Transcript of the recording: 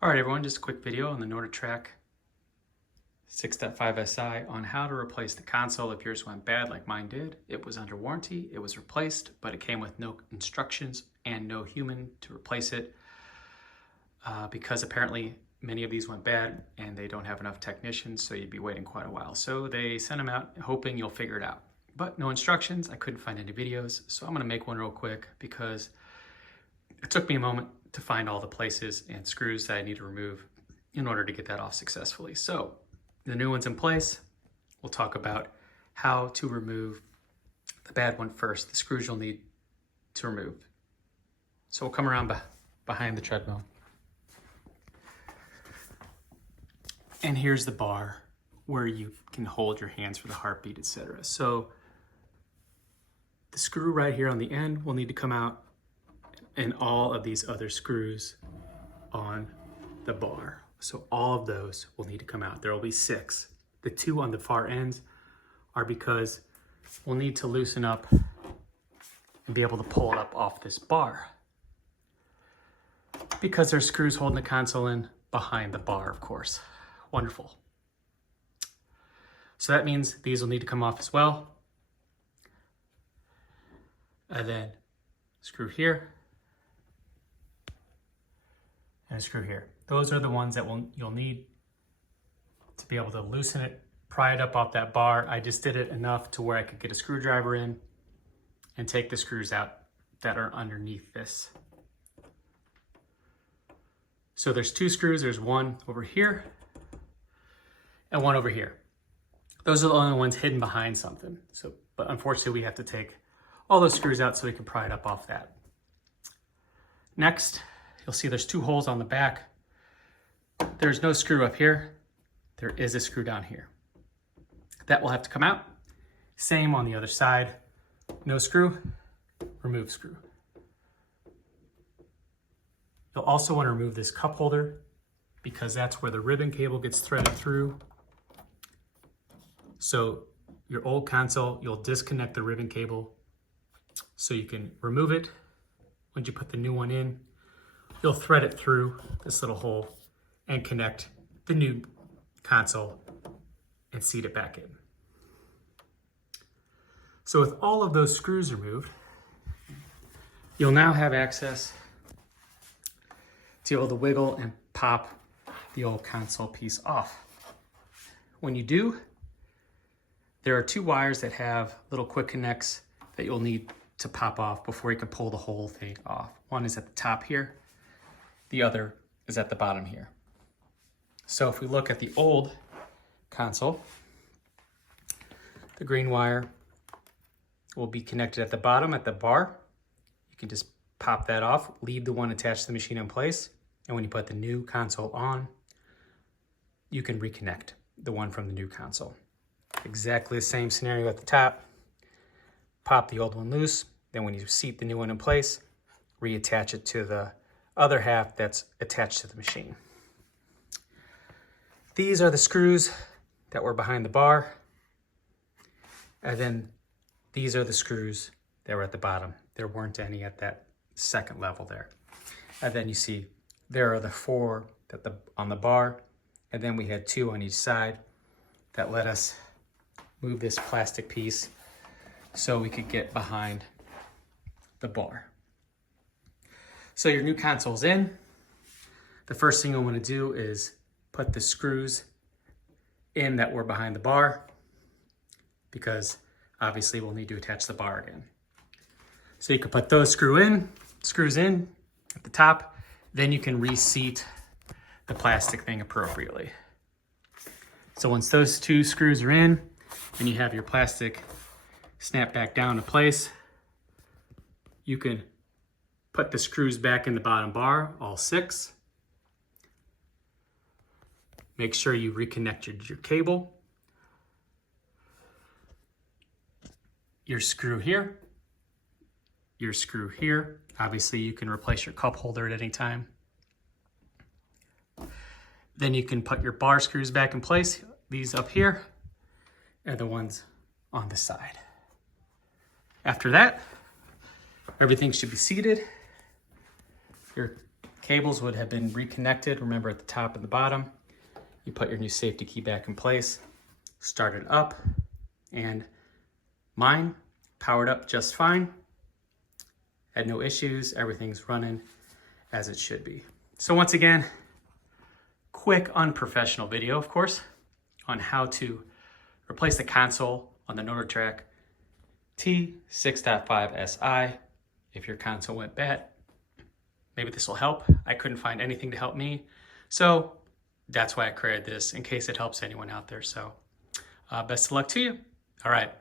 All right, everyone, just a quick video on the Nordictrack 6.5 SI on how to replace the console if yours went bad like mine did. It was under warranty, it was replaced, but it came with no instructions and no human to replace it because apparently many of these went bad and they don't have enough technicians, so you'd be waiting quite a while. So they sent them out hoping you'll figure it out. But no instructions, I couldn't find any videos, so I'm gonna make one real quick because it took me a moment to find all the places and screws that I need to remove in order to get that off successfully. So the new one's in place. We'll talk about how to remove the bad one first, the screws you'll need to remove. So we'll come around behind the treadmill. And here's the bar where you can hold your hands for the heartbeat, etc. So the screw right here on the end will need to come out, and all of these other screws on the bar. So all of those will need to come out. There will be 6. The 2 on the far ends are because we'll need to loosen up and be able to pull it up off this bar, because there's screws holding the console in behind the bar, of course. Wonderful. So that means these will need to come off as well. And then screw here and a screw here. Those are the ones that you'll need to be able to loosen it, pry it up off that bar. I just did it enough to where I could get a screwdriver in and take the screws out that are underneath this. So there's 2 screws. There's one over here and one over here. Those are the only ones hidden behind something. But unfortunately we have to take all those screws out so we can pry it up off that. Next, you'll see there's 2 holes on the back. There's no screw up here. There is a screw down here. That will have to come out. Same on the other side. No screw, remove screw. You'll also want to remove this cup holder because that's where the ribbon cable gets threaded through. So your old console, you'll disconnect the ribbon cable so you can remove it. Once you put the new one in, you'll thread it through this little hole and connect the new console and seat it back in. So with all of those screws removed, you'll now have access to be able to wiggle and pop the old console piece off. When you do, there are 2 wires that have little quick connects that you'll need to pop off before you can pull the whole thing off. One is at the top here. The other is at the bottom here. So if we look at the old console, the green wire will be connected at the bottom at the bar. You can just pop that off, leave the one attached to the machine in place, and when you put the new console on, you can reconnect the one from the new console. Exactly the same scenario at the top. Pop the old one loose, then when you seat the new one in place, reattach it to the other half that's attached to the machine. These are the screws that were behind the bar, and then these are the screws that were at the bottom. There weren't any at that second level there. And then you see there are the 4 on the bar, and then we had 2 on each side that let us move this plastic piece so we could get behind the bar. So your new console's in. The first thing I want to do is put the screws in that were behind the bar, because obviously we'll need to attach the bar again. So you can put those screws in at the top, then you can reseat the plastic thing appropriately. So once those 2 screws are in and you have your plastic snap back down to place, you can put the screws back in the bottom bar, all 6. Make sure you reconnect your cable. Your screw here, your screw here. Obviously you can replace your cup holder at any time. Then you can put your bar screws back in place. These up here and the ones on the side. After that, everything should be seated. Your cables would have been reconnected. Remember, at the top and the bottom, you put your new safety key back in place, start it up, and mine powered up just fine. Had no issues. Everything's running as it should be. So once again, quick unprofessional video, of course, on how to replace the console on the Nordictrack T 6.5 SI. If your console went bad, maybe this will help. I couldn't find anything to help me, so that's why I created this, in case it helps anyone out there. So best of luck to you. All right.